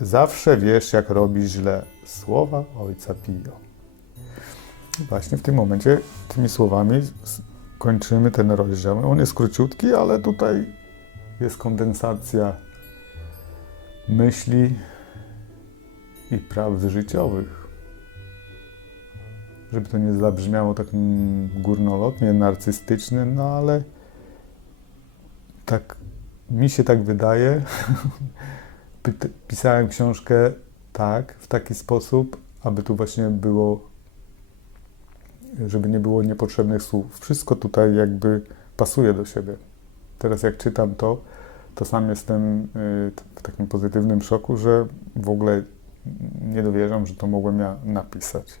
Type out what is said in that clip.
zawsze wiesz, jak robisz źle. Słowa ojca Pio. Właśnie w tym momencie tymi słowami kończymy ten rozdział. On jest króciutki, ale tutaj jest kondensacja myśli i prawd życiowych. Żeby to nie zabrzmiało tak mm, górnolotnie, narcystycznie, no ale tak mi się tak wydaje. Pisałem książkę tak, w taki sposób, aby tu właśnie było, żeby nie było niepotrzebnych słów. Wszystko tutaj jakby pasuje do siebie. Teraz jak czytam to, to sam jestem y, w takim pozytywnym szoku, że w ogóle nie dowierzam, że to mogłem ja napisać.